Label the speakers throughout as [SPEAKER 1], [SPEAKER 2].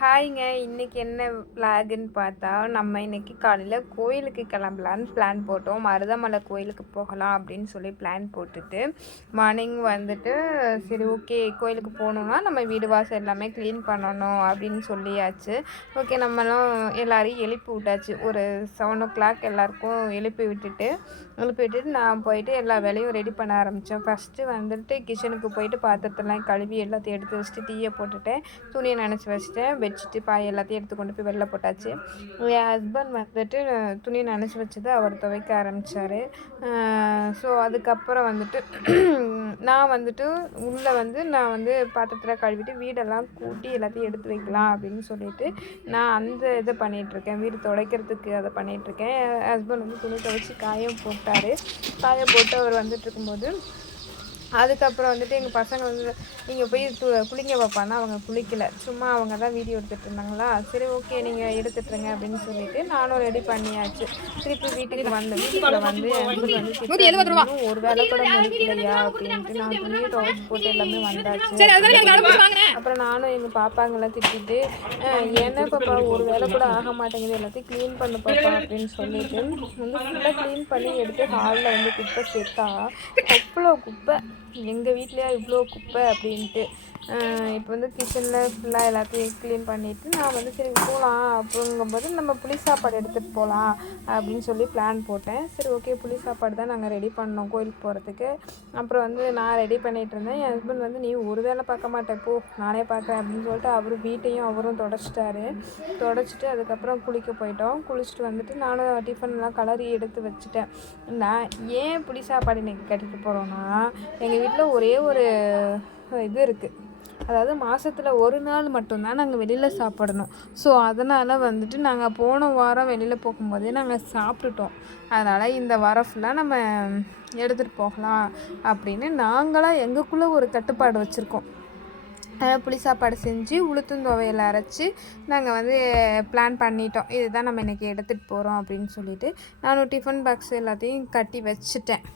[SPEAKER 1] ஹாய்ங்க இன்றைக்கி என்ன விளாகுன்னு பார்த்தா நம்ம இன்றைக்கி காலையில் கோயிலுக்கு கிளம்பலான்னு பிளான் போட்டோம். மருதமலை கோயிலுக்கு போகலாம் அப்படின்னு சொல்லி பிளான் போட்டுட்டு மார்னிங் வந்துட்டு சரி ஓகே கோயிலுக்கு போகணுன்னா நம்ம வீடு வாசல் எல்லாமே க்ளீன் பண்ணணும் அப்படின்னு சொல்லியாச்சு. ஓகே நம்மளும் எல்லாரையும் எழுப்பி விட்டாச்சு. ஒரு செவன் ஓ கிளாக் எல்லாருக்கும் எழுப்பி விட்டுட்டு எழுப்பி விட்டுட்டு நான் போயிட்டு எல்லா வேலையும் ரெடி பண்ண ஆரம்பித்தேன் ஃபஸ்ட்டு வந்துட்டு கிச்சனுக்கு போயிட்டு பாத்திரத்தெல்லாம் கழுவி எல்லாத்தையும் எடுத்து வச்சுட்டு டீயை போட்டுட்டேன். துணியை நினச்சி வச்சுட்டேன். பெட்ஷீட்டு பாய் எல்லாத்தையும் எடுத்து கொண்டு போய் வெளில போட்டாச்சு. என் ஹஸ்பண்ட் வந்துட்டு துணி நினச்சி வச்சது அவர் துவைக்க ஆரம்பித்தார் ஸோ அதுக்கப்புறம் வந்துட்டு நான் வந்துட்டு உள்ளே வந்து நான் வந்து பாத்திரத்தில் கழுவிட்டு வீடெல்லாம் கூட்டி எல்லாத்தையும் எடுத்து வைக்கலாம் அப்படின்னு சொல்லிட்டு நான் அந்த இதை பண்ணிகிட்ருக்கேன் வீடு துடைக்கிறதுக்கு அதை பண்ணிகிட்ருக்கேன் என் ஹஸ்பண்ட் வந்து துணி துவைச்சி காயம் போட்டார். காயம் போட்டு அவர் வந்துட்டு இருக்கும்போது அதுக்கப்புறம் வந்துட்டு எங்கள் பசங்க வந்து நீங்கள் போய் து குளிங்க பார்ப்பான்னா அவங்க குளிக்கலை. சும்மா அவங்க தான் வீடியோ எடுத்துகிட்டு இருந்தாங்களா? சரி ஓகே நீங்கள் எடுத்துட்டுருங்க அப்படின்னு சொல்லிட்டு நானும் ரெடி பண்ணியாச்சு. திருப்பி வீட்டுக்கு வந்து வீட்டுக்குள்ள வந்து வந்து ஒரு வேலை கூட முடிக்கலையா அப்படின்ட்டு நான் துணியை துவைச்சி போட்டு எல்லாமே வந்தாச்சு. அப்புறம் நானும் எங்கள் பாப்பாங்கெல்லாம் திட்டிட்டு என்ன பாப்பா ஒரு வேலை கூட ஆக மாட்டேங்குது. எல்லாத்தையும் க்ளீன் பண்ண பாப்பா அப்படின்னு சொல்லிட்டு வந்து ஃபுல்லாக க்ளீன் பண்ணி எடுத்து ஹாலில் வந்து குப்பை சேர்த்தா அவ்வளோ குப்பை. எங்கள் வீட்லேயா இவ்வளோ குப்பை அப்படின்ட்டு. இப்போ வந்து கிச்சனில் ஃபுல்லாக எல்லாத்தையும் க்ளீன் பண்ணிவிட்டு நான் வந்து சரி போகலாம் அப்படிங்கும்போது நம்ம புளி சாப்பாடு எடுத்துகிட்டு போகலாம் அப்படின்னு சொல்லி பிளான் போட்டேன். சரி ஓகே புளி சாப்பாடு தான் நாங்கள் ரெடி பண்ணோம் கோயிலுக்கு போகிறதுக்கு அப்புறம் வந்து நான் ரெடி பண்ணிகிட்டு இருந்தேன். என் ஹஸ்பண்ட் வந்து நீ ஒரு வேலை பார்க்க மாட்டேன் போ நானே பார்க்குறேன் அப்படின்னு சொல்லிட்டு அவர் வீட்டையும் அவரும் தொடச்சிட்டாரு. தொடச்சிட்டு அதுக்கப்புறம் குளிக்க போயிட்டோம். குளிச்சுட்டு வந்துட்டு நானும் டிஃபன்லாம் கலரி எடுத்து வச்சுட்டேன். நான் ஏன் புளி சாப்பாடு இன்றைக்கி கட்டிட்டு போகிறோன்னா எங்கள் வீட்டில் ஒரே ஒரு இது இருக்குது அதாவது மாதத்தில் ஒரு நாள் மட்டும்தான் நாங்கள் வெளியில் சாப்பிடணும். ஸோ அதனால் வந்துட்டு நாங்கள் போன வாரம் வெளியில் போகும்போதே நாங்கள் சாப்பிட்டுட்டோம். அதனால் இந்த வாரம் ஃபுல்லாக நம்ம எடுத்துகிட்டு போகலாம் அப்படின்னு நாங்களாம் எங்களுக்குள்ளே ஒரு கட்டுப்பாடு வச்சுருக்கோம். புளி சாப்பாடு செஞ்சு உளுத்தந்தோவையில் அரைச்சி நாங்கள் வந்து பிளான் பண்ணிட்டோம். இதுதான் நம்ம இன்றைக்கி எடுத்துகிட்டு போகிறோம் அப்படின்னு சொல்லிட்டு நானும் டிஃபன் பாக்ஸ் எல்லாத்தையும் கட்டி வச்சுட்டேன்.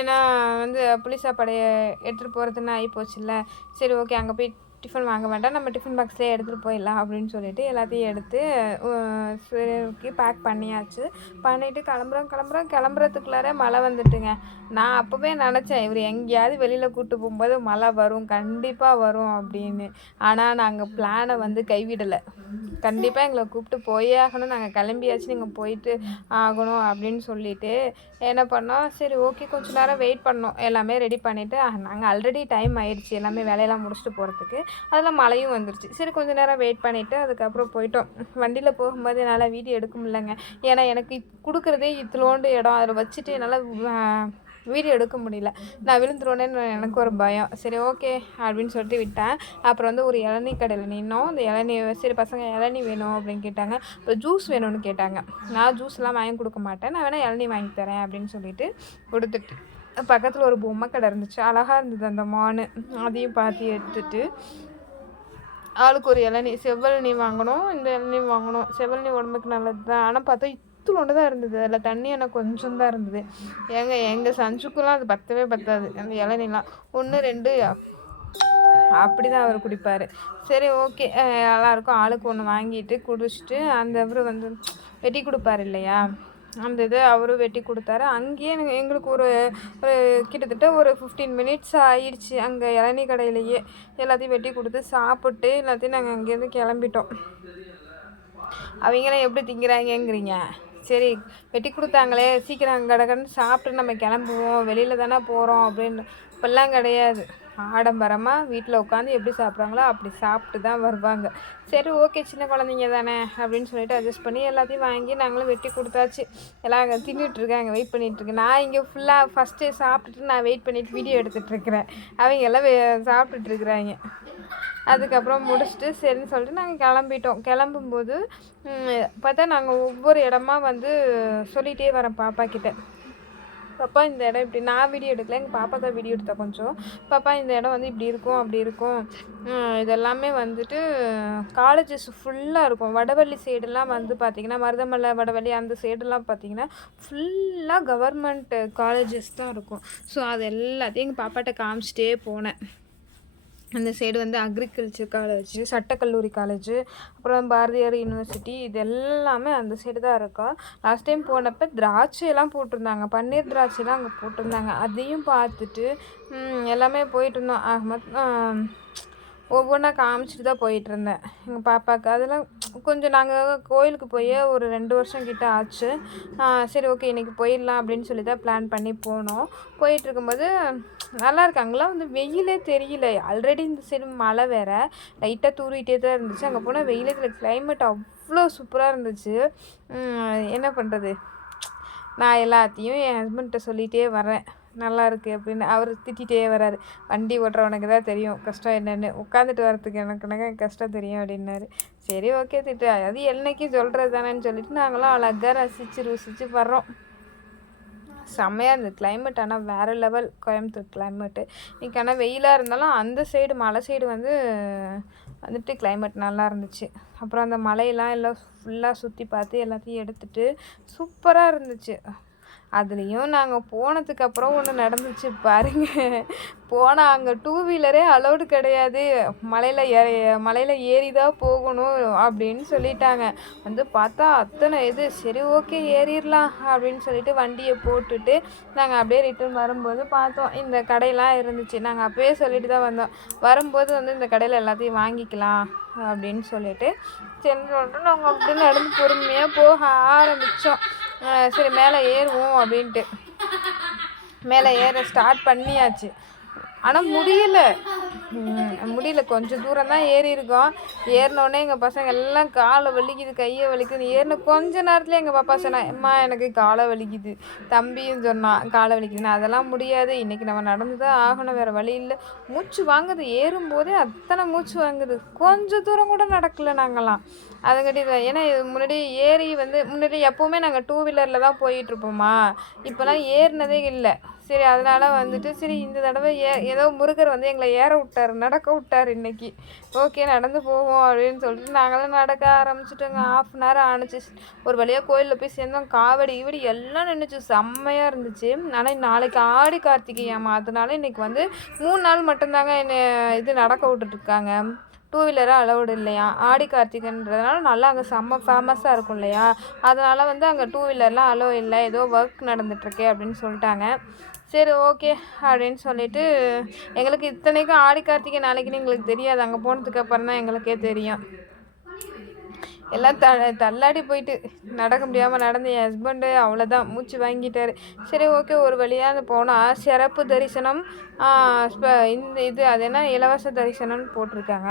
[SPEAKER 1] ஏன்னா வந்து புளிசா படையை எடுத்துகிட்டு போகிறதுன்னு ஆகி போச்சுல்ல சரி ஓகே அங்கே போய் டிஃபன் வாங்க வேண்டாம். நம்ம டிஃபன் பாக்ஸ்லேயே எடுத்துகிட்டு போயிடலாம் அப்படின்னு சொல்லிட்டு எல்லாத்தையும் எடுத்து சரி பேக் பண்ணியாச்சு. பண்ணிவிட்டு கிளம்புறோம் கிளம்புறோம். கிளம்புறதுக்குள்ளார மழை வந்துட்டுங்க. நான் அப்போவே நினச்சேன் இவர் எங்கேயாவது வெளியில் கூப்பிட்டு போகும்போது மழை வரும் கண்டிப்பாக வரும் அப்படின்னு. ஆனால் நாங்கள் பிளானை வந்து கைவிடலை. கண்டிப்பாக எங்களை கூப்பிட்டு போயே ஆகணும். நாங்கள் கிளம்பியாச்சு. நீங்கள் போயிட்டு ஆகணும் அப்படின்னு சொல்லிட்டு என்ன பண்ணோம். சரி ஓகே கொஞ்சம் நேரம் வெயிட் பண்ணோம். எல்லாமே ரெடி பண்ணிவிட்டு நாங்கள் ஆல்ரெடி டைம் ஆயிடுச்சு. எல்லாமே வேலையெல்லாம் முடிச்சுட்டு போகிறதுக்கு அதில் மழையும் வந்துருச்சு. சரி கொஞ்சம் நேரம் வெயிட் பண்ணிவிட்டு அதுக்கப்புறம் போயிட்டோம். வண்டியில் போகும்போது என்னால் வீடியோ எடுக்க முடியலங்க. ஏன்னா எனக்கு கொடுக்குறதே இத்தலோண்டு இடம். அதில் வச்சுட்டு என்னால் வீடியோ எடுக்க முடியல. நான் விழுந்துருவேன்னு எனக்கு ஒரு பயம். சரி ஓகே அப்படின்னு சொல்லிட்டு விட்டேன். அப்புறம் வந்து ஒரு இளநீ கடையில் நின்னோம். அந்த இளநீ சரி பசங்க இளநீ வேணும் அப்படின்னு கேட்டாங்க. அப்புறம் ஜூஸ் வேணும்னு கேட்டாங்க. நான் ஜூஸ்லாம் வாங்கி கொடுக்க மாட்டேன். நான் வேணால் இளநீ வாங்கி தரேன் அப்படின்னு சொல்லிட்டு கொடுத்துட்டு பக்கத்தில் ஒரு பொம்மை கடை இருந்துச்சு. அழகாக இருந்தது அந்த மானு. அதையும் பார்த்து எடுத்துட்டு ஆளுக்கு ஒரு இளநீ செவ்வழனி வாங்கணும். இந்த இளநீ வாங்கணும். செவ்வழனி உடம்புக்கு நல்லது தான் ஆனால் பார்த்தா இத்துளோண்டு தான் இருந்தது. அதில் தண்ணி எனக்கு கொஞ்சம் தான் இருந்தது. ஏங்க எங்கள் சஞ்சுக்கெல்லாம் அது பத்தவே பத்தாது. அந்த இளநிலாம் ஒன்று ரெண்டு அப்படி தான் அவர் குடிப்பார். சரி ஓகே. எல்லாருக்கும் ஆளுக்கு ஒன்று வாங்கிட்டு குடிச்சிட்டு அந்த அவர் வந்து வெட்டி கொடுப்பார் இல்லையா? அந்த இது அவரும் வெட்டி கொடுத்தாரு. அங்கேயே எங்களுக்கு ஒரு ஒரு கிட்டத்தட்ட ஒரு ஃபிஃப்டீன் மினிட்ஸ் ஆயிடுச்சு. அங்கே இளநீ கடையிலேயே எல்லாத்தையும் வெட்டி கொடுத்து சாப்பிட்டு எல்லாத்தையும் நாங்கள் அங்கேருந்து கிளம்பிட்டோம். அவங்களாம் எப்படி திங்கிறாங்கங்கிறீங்க? சரி வெட்டி கொடுத்தாங்களே சீக்கிரம் கடகடன்னு சாப்பிட்டு நம்ம கிளம்புவோம். வெளியில் தானே போகிறோம் அப்படின்னு. இப்போல்லாம் கிடையாது. ஆடம்பரமாக வீட்டில் உட்காந்து எப்படி சாப்பிட்றாங்களோ அப்படி சாப்பிட்டு தான் வருவாங்க. சரி ஓகே சின்ன குழந்தைங்க தானே அப்படின்னு சொல்லிட்டு அட்ஜஸ்ட் பண்ணி எல்லாத்தையும் வாங்கி நாங்களும் வெட்டி கொடுத்தாச்சு. எல்லாம் அங்கே தின்னுட்டுருக்காங்க வெயிட் பண்ணிகிட்ருக்கேன் நான் இங்கே ஃபுல்லாக ஃபஸ்ட்டு சாப்பிட்டுட்டு நான் வெயிட் பண்ணிவிட்டு வீடியோ எடுத்துகிட்ருக்கிறேன் அவங்க எல்லாம் சாப்பிட்டுட்ருக்குறாங்க அதுக்கப்புறம் முடிச்சுட்டு சரின்னு சொல்லிட்டு நாங்கள் கிளம்பிட்டோம். கிளம்பும்போது பார்த்தா நாங்கள் ஒவ்வொரு இடமா வந்து சொல்லிகிட்டே வரேன் பாப்பா கிட்டே. பாப்பா இந்த இடம் இப்படி நான் வீடியோ எடுக்கல எங்கள் பாப்பா தான் வீடியோ எடுத்தா கொஞ்சம். பாப்பா இந்த இடம் வந்து இப்படி இருக்கும் அப்படி இருக்கும். இதெல்லாமே வந்துட்டு காலேஜஸ் ஃபுல்லாக இருக்கும். வடவள்ளி சைடெல்லாம் வந்து பார்த்திங்கன்னா மருதமலை வடவள்ளி அந்த சைடெல்லாம் பார்த்திங்கன்னா ஃபுல்லாக கவர்மெண்ட் காலேஜஸ் தான் இருக்கும். ஸோ அது எல்லாத்தையும் எங்கள் பாப்பாட்ட காமிச்சிட்டே போனேன். அந்த சைடு வந்து அக்ரிகல்ச்சர் காலேஜ் சட்டக்கல்லூரி காலேஜ் அப்புறம் பாரதியார் யூனிவர்சிட்டி இது எல்லாமே அந்த சைடு தான் இருக்கும் லாஸ்ட் டைம் போனப்போ திராட்சையெல்லாம் போட்டிருந்தாங்க. பன்னீர் திராட்சைலாம் அங்கே போட்டிருந்தாங்க. அதையும் பார்த்துட்டு எல்லாமே போயிட்டு இருந்தோம். ஆக மொத்தம் ஒவ்வொன்றா காமிச்சிட்டு தான் போயிட்டுருந்தேன் எங்கள் பாப்பாவுக்கு. அதெல்லாம் கொஞ்சம் நாங்கள் கோயிலுக்கு போய் ஒரு ரெண்டு வருஷம் கிட்ட ஆச்சு. சரி ஓகே இன்றைக்கி போயிடலாம் அப்படின்னு சொல்லி தான் பிளான் பண்ணி போனோம். போயிட்டு இருக்கும்போது நல்லா இருக்கு. அங்கெல்லாம் வந்து வெயிலே தெரியல. ஆல்ரெடி இந்த சைடு மழை வேற. லைட்டாக தூரிட்டே தான் இருந்துச்சு. அங்கே போனால் வெயிலே தெரியல. கிளைமேட் அவ்வளோ சூப்பராக இருந்துச்சு. என்ன பண்ணுறது நான் எல்லாத்தையும் என் ஹஸ்பண்ட்கிட்ட சொல்லிகிட்டே வரேன் நல்லா இருக்கு அப்படின்னு அவர் திட்டிகிட்டே வராரு. வண்டி ஓட்டுறவனுக்கு தான் தெரியும் கஷ்டம் என்னென்னு. உட்காந்துட்டு வரதுக்கு எனக்கு எனக்கு கஷ்டம் தெரியும் அப்படின்னாரு. சரி ஓகே திட்டு. அது என்னைக்கு சொல்கிறது தானேன்னு சொல்லிட்டு நாங்களாம் அழகாக ரசித்து ருசித்து வர்றோம். செம்மையாக இருந்தது. கிளைமேட் ஆனால் வேறு லெவல் கோயம்புத்தூர் கிளைமேட்டு இன்றைக்கி ஆனால் வெயிலாக இருந்தாலும் அந்த சைடு மலை சைடு வந்து வந்துட்டு கிளைமேட் நல்லா இருந்துச்சு. அப்புறம் அந்த மலையெல்லாம் எல்லாம் ஃபுல்லாக சுற்றி பார்த்து எல்லாத்தையும் எடுத்துட்டு சூப்பராக இருந்துச்சு. அதுலேயும் நாங்கள் போனதுக்கப்புறம் ஒன்று நடந்துச்சு பாருங்க. போனால் அங்கே டூ வீலரே அலௌடு கிடையாது. மலையில் ஏ மலையில் ஏறி தான் போகணும் அப்படின்னு சொல்லிட்டாங்க. வந்து பார்த்தா அத்தனை இது சரி ஓகே ஏறிடலாம் அப்படின்னு சொல்லிட்டு வண்டியை போட்டுட்டு நாங்கள் அப்படியே ரிட்டர்ன் வரும்போது பார்த்தோம். இந்த கடையெல்லாம் இருந்துச்சு. நாங்கள் அப்போயே சொல்லிட்டு தான் வந்தோம். வரும்போது வந்து இந்த கடையில் எல்லாத்தையும் வாங்கிக்கலாம் அப்படின்னு சொல்லிட்டு சரி சொல்லிட்டு நாங்கள் அப்படியே நடந்து பொறுமையாக போக ஆரம்பித்தோம் சரி மேலே ஏறுவோம் அப்படின்ட்டு. மேலே ஏற ஸ்டார்ட் பண்ணியாச்சு. ஆனால் முடியல. முடியல. கொஞ்சம் தூரம் தான் ஏறி இருக்கோம். ஏறினோடனே எங்கள் பசங்க எல்லாம் காலை வலிக்குது கையை வலிக்குது ஏறின கொஞ்ச நேரத்துல எங்கள் பாப்பா சொன்னா அம்மா எனக்கு காலை வலிக்குது. தம்பியும் சொன்னான் காலை வலிக்குதுன்னு. அதெல்லாம் முடியாது. இன்றைக்கி நம்ம நடந்து தான் ஆகணும் வேறு வழி இல்லை. மூச்சு வாங்குது. ஏறும்போதே அத்தனை மூச்சு வாங்குது. கொஞ்சம் தூரம் கூட நடக்கலை நாங்களாம் அதுங்காட்டி தான் ஏன்னா இது முன்னாடி ஏறி வந்து முன்னாடி எப்போவுமே நாங்கள் டூ வீலரில் தான் போயிட்டுருப்போமா? இப்போலாம் ஏறினதே இல்லை. சரி அதனால் வந்துட்டு சரி இந்த தடவை ஏ ஏதோ முருகர் வந்து எங்களை ஏற விட்டார் நடக்க விட்டார் இன்னைக்கு. ஓகே நடந்து போவோம் அப்படின்னு சொல்லிட்டு நாங்களும் நடக்க ஆரம்பிச்சிட்டோங்க. ஆஃப் அன் ஹவர் ஆணுச்சு. ஒரு வழியாக கோயிலில் போய் சேர்ந்தோம். காவடி ஈவடி எல்லாம் நின்றுச்சு செம்மையாக இருந்துச்சு. ஆனால் நாளைக்கு ஆடி கார்த்திகையாமா அதனால இன்னைக்கு வந்து மூணு நாள் மட்டும்தாங்க என்னை இது நடக்க விட்டுட்ருக்காங்க டூ வீலராக அலௌடு இல்லையா? ஆடி கார்த்திகைன்றதுனால நல்லா அங்கே செம்ம ஃபேமஸாக இருக்கும் இல்லையா? அதனால் வந்து அங்கே டூ வீலர்லாம் அலோ இல்லை. ஏதோ ஒர்க் நடந்துட்டுருக்கு அப்படின்னு சொல்லிட்டாங்க. சரி ஓகே அப்படின்னு சொல்லிட்டு எங்களுக்கு இத்தனைக்கும் ஆடி கார்த்திகை நாளைக்குன்னு எங்களுக்கு தெரியாது. அங்கே போனதுக்கு அப்புறம் தான் எங்களுக்கே தெரியும். எல்லாம் த தள்ளாடி போயிட்டு நடக்க முடியாமல் நடந்த என் ஹஸ்பண்டு அவ்வளோதான் மூச்சு வாங்கிட்டாரு. சரி ஓகே ஒரு வழியாக அது போனால் சிறப்பு தரிசனம் இந்த இது அது என்ன இலவச தரிசனம்னு போட்டிருக்காங்க.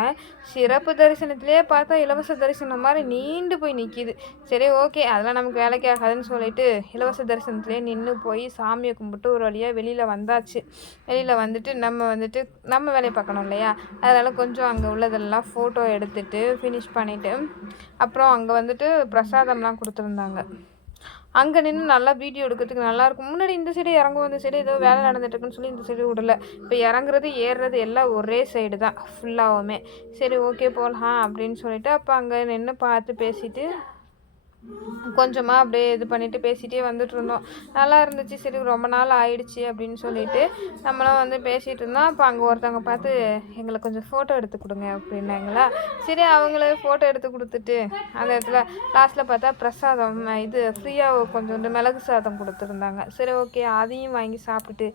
[SPEAKER 1] சிறப்பு தரிசனத்திலே பார்த்தா இலவச தரிசனம் மாதிரி நீண்டு போய் நிற்கிது சரி ஓகே அதெல்லாம் நமக்கு வேலைக்கு ஆகாதுன்னு சொல்லிட்டு இலவச தரிசனத்திலே நின்று போய் சாமியை கும்பிட்டு ஒரு வழியாக வெளியில் வந்தாச்சு. வெளியில் வந்துட்டு நம்ம வந்துட்டு நம்ம வேலையை பார்க்கணும் இல்லையா? அதனால் கொஞ்சம் அங்கே உள்ளதெல்லாம் ஃபோட்டோ எடுத்துட்டு ஃபினிஷ் பண்ணிவிட்டு அப்புறம் அங்கே வந்துட்டு பிரசாதம்லாம் கொடுத்துருந்தாங்க. அங்கே நின்று நல்லா வீடியோ எடுக்கிறதுக்கு நல்லாயிருக்கும் முன்னாடி இந்த சைடு இறங்கும் இந்த சைடு ஏதோ வேலை நடந்துட்டுருக்குன்னு சொல்லி இந்த சைடு விடல. இப்போ இறங்குறது ஏறுறது எல்லாம் ஒரே சைடு தான் ஃபுல்லாகவுமே சரி ஓகே போகலாம் அப்படின்னு சொல்லிட்டு அப்போ அங்கே நின்று பார்த்து பேசிட்டு கொஞ்சமாக அப்படியே இது பண்ணிட்டு பேசிகிட்டே வந்துட்டு இருந்தோம். நல்லா இருந்துச்சு. சரி ரொம்ப நாள் ஆயிடுச்சு அப்படின்னு சொல்லிட்டு நம்மளாம் வந்து பேசிகிட்டு இருந்தோம். அப்போ அங்கே ஒருத்தவங்க பார்த்து எங்களுக்கு கொஞ்சம் ஃபோட்டோ எடுத்து கொடுங்க அப்படின்னாங்களா. சரி அவங்களே ஃபோட்டோ எடுத்து கொடுத்துட்டு அந்த இடத்துல லாஸ்ட்டில் பார்த்தா பிரசாதம் இது ஃப்ரீயாக கொஞ்சோண்டு மிளகு சாதம் கொடுத்துருந்தாங்க. சரி ஓகே அதையும் வாங்கி சாப்பிட்டுட்டு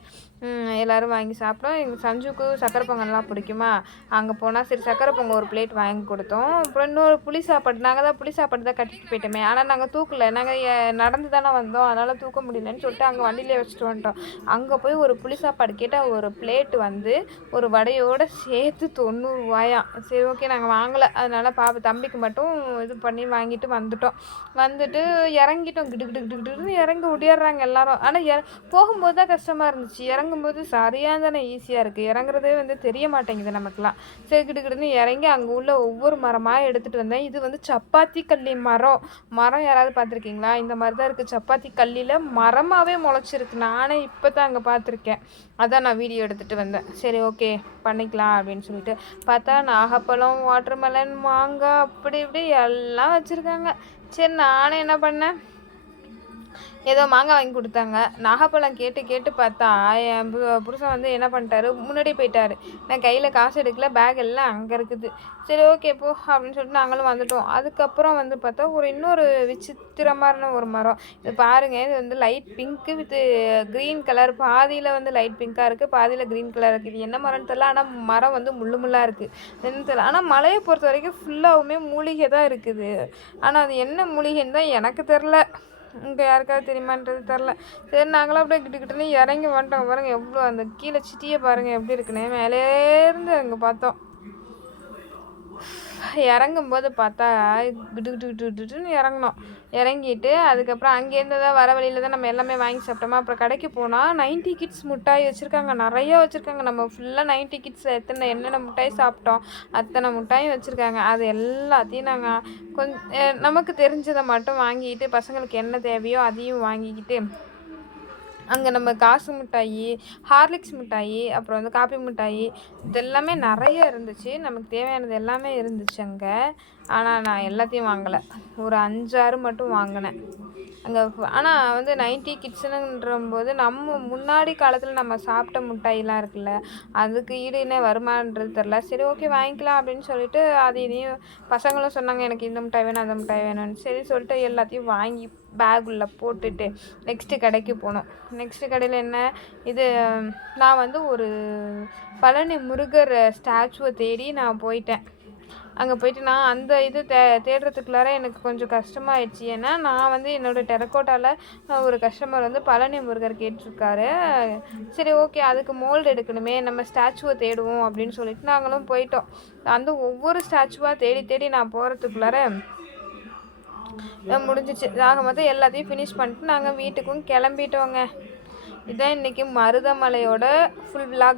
[SPEAKER 1] எல்லோரும் வாங்கி சாப்பிட்டோம் எங்கள் சஞ்சுக்கு சக்கரை பொங்கல்லாம் பிடிக்குமா? அங்கே போனால் சரி சக்கரை பொங்கல் ஒரு பிளேட் வாங்கி கொடுத்தோம். அப்புறம் இன்னொரு புளி சாப்பாடு நாங்கள் தான் புளி சாப்பாடு தான் கட்டிட்டு போயிட்டோமே. ஆனால் நாங்கள் தூக்கல. நாங்கள் நடந்து தானே வந்தோம். அதனால் தூக்க முடியலன்னு சொல்லிட்டு அங்கே வண்டியிலே வச்சுட்டு வந்துட்டோம். அங்கே போய் ஒரு புளி சாப்பாடு கேட்டால் ஒரு பிளேட் வந்து ஒரு வடையோடு சேர்த்து தொண்ணூறுவாயா சரி ஓகே நாங்கள் வாங்கலை. அதனால் பாப்பா தம்பிக்கு மட்டும் இது பண்ணி வாங்கிட்டு வந்துட்டோம். வந்துட்டு இறங்கிட்டோம். கிடு கிடு கிடு கிட்டு இறங்கி ஓடிடுறாங்க எல்லாரும். ஆனால் போகும்போது தான் கஷ்டமாக இருந்துச்சு. இறங்க இறங்கும்போது சரியாக தானே ஈஸியாக இருக்குது இறங்குறதே வந்து தெரிய மாட்டேங்குது நமக்குலாம் சரி கிடுன்னு இறங்கி அங்கே உள்ள ஒவ்வொரு மரமாக எடுத்துகிட்டு வந்தேன். இது வந்து சப்பாத்தி கல்லி மரம். மரம் யாராவது பார்த்துருக்கீங்களா? இந்த மாதிரி தான் இருக்குது சப்பாத்தி கல்லியில் மரமாகவே முளைச்சிருக்கு. நானே இப்போ தான் அங்கே பார்த்துருக்கேன். அதான் நான் வீடியோ எடுத்துகிட்டு வந்தேன். சரி ஓகே பண்ணிக்கலாம் அப்படின்னு சொல்லிட்டு பார்த்தா நாகப்பழம் வாட்டர்மெலன் மாங்காய் அப்படி இப்படி எல்லாம் வச்சுருக்காங்க. சரி நானும் என்ன பண்ணேன்? ஏதோ மாங்காய் வாங்கி கொடுத்தாங்க. நாகப்பழம் கேட்டு கேட்டு பார்த்தா என் பு- புருஷன் வந்து என்ன பண்ணிட்டாரு? முன்னாடி போயிட்டாரு. நான் கையில் காசு எடுக்கல பேக் எல்லாம் அங்கே இருக்குது. சரி ஓகே போ அப்படின்னு சொல்லிட்டு நாங்களும் வந்துட்டோம். அதுக்கப்புறம் வந்து பார்த்தா ஒரு இன்னொரு விசித்திரமான ஒரு மரம். இது பாருங்கள் இது வந்து light pink with green colour பாதியில் வந்து லைட் பிங்க்காக இருக்குது பாதியில் க்ரீன் கலர் இருக்குது இது என்ன மரம்னு தெரியல ஆனால் மரம் வந்து முள்ளு முள்ளாக இருக்குது என்னன்னு தெரியல. ஆனால் மலையை பொறுத்த வரைக்கும் ஃபுல்லாகவுமே மூலிகை தான் இருக்குது. ஆனால் அது என்ன மூலிகைன்னு தான் எனக்கு தெரில இங்கே யாருக்காவது தெரியுமான்றது தெரில சரி நாங்களும் அப்படியே கிட்ட கிட்டனே இறங்கி வந்துட்டோம். பாருங்க எவ்வளோ அந்த கீழே சிட்டியை பாருங்க எப்படி இருக்குன்னு. மேலேருந்து அங்கே பார்த்தோம். இறங்கும்போது பார்த்தா கிட்டு கிட்டு கிட்டு கிட்டுன்னு இறங்கினோம். இறங்கிட்டு அதுக்கப்புறம் அங்கேருந்து தான் வர வழியில தான் நம்ம எல்லாமே வாங்கி சாப்பிட்டோமா? அப்புறம் கடைக்கு போனால் நைன்ட்டி கிட்ஸ் மிட்டாய் வச்சுருக்காங்க. நிறைய வச்சுருக்காங்க. நம்ம ஃபுல்லாக நைன்ட்டி கிட்ஸ் எத்தனை என்னென்ன மிட்டாய் சாப்பிட்டோம் அத்தனை மிட்டாயும் வச்சுருக்காங்க. அது எல்லாத்தையும் நாங்கள் கொஞ்சம் நமக்கு தெரிஞ்சதை மட்டும் வாங்கிட்டு பசங்களுக்கு என்ன தேவையோ அதையும் வாங்கிக்கிட்டு அங்கே நம்ம காசு மிட்டாயி ஹார்லிக்ஸ் மிட்டாயி அப்புறம் வந்து காப்பி மிட்டாயி இதெல்லாமே நிறைய இருந்துச்சு. நமக்கு தேவையானது எல்லாமே இருந்துச்சு அங்கே. ஆனால் நான் எல்லாத்தையும் வாங்கலை. ஒரு அஞ்சாறு மட்டும் வாங்கினேன். அங்கே ஆனால் வந்து நைன்ட்டி கிட்ஸுன்னுன்றம்போது நம்ம முன்னாடி காலத்தில் நம்ம சாப்பிட்ட மிட்டாயெலாம் இருக்குல்ல அதுக்கு ஈடு என்ன வருமானன்றது தெரில. சரி ஓகே வாங்கிக்கலாம் அப்படின்னு சொல்லிட்டு அது இதையும் பசங்களும் சொன்னாங்க எனக்கு இந்த மிட்டாய் வேணும் அந்த மிட்டாய் வேணும்னு. சரி சொல்லிட்டு எல்லாத்தையும் வாங்கி பேக்குள்ளே போட்டுட்டு நெக்ஸ்ட்டு கடைக்கு போனோம். நெக்ஸ்ட்டு கடையில் என்ன இது நான் வந்து ஒரு பழனி முருகர் ஸ்டாச்சுவை தேடி நான் போயிட்டேன். அங்கே போயிட்டு நான் அந்த இது தே தேடுறதுக்குள்ளார எனக்கு கொஞ்சம் கஷ்டமாயிடுச்சு. ஏன்னா நான் வந்து என்னோடய டெரக்கோட்டாவில் ஒரு கஸ்டமர் வந்து பழனி முருகர் கேட்டிருக்காரு. சரி ஓகே அதுக்கு மோல்டு எடுக்கணுமே நம்ம ஸ்டாச்சுவை தேடுவோம் அப்படின்னு சொல்லிட்டு நாங்களும் போயிட்டோம். அந்த ஒவ்வொரு ஸ்டாச்சுவாக தேடி தேடி நான் போகிறதுக்குள்ளார முடிஞ்சிச்சு. ஆக மொத்தம் எல்லாத்தையும் ஃபினிஷ் பண்ணிட்டு நாங்கள் வீட்டுக்கும் கிளம்பிட்டோங்க. இதான் இன்றைக்கி மருதமலையோட ஃபுல் விளாக்